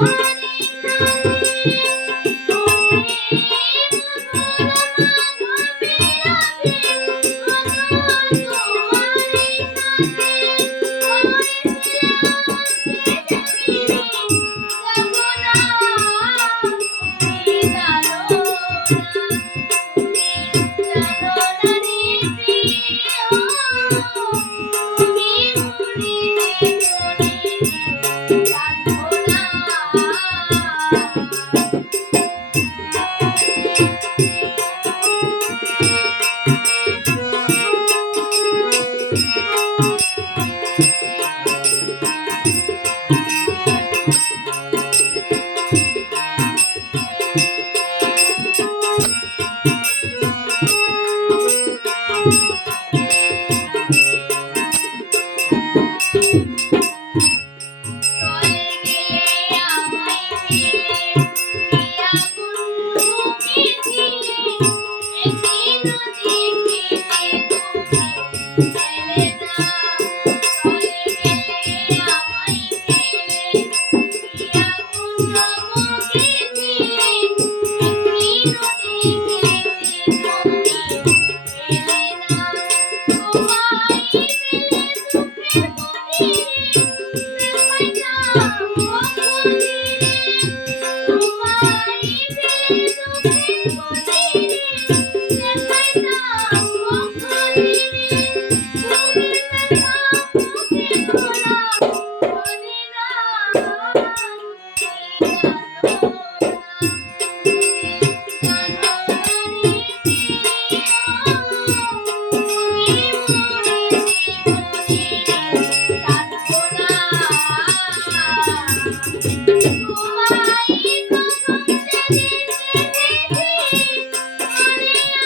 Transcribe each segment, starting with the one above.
thank you thank you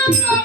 Come on.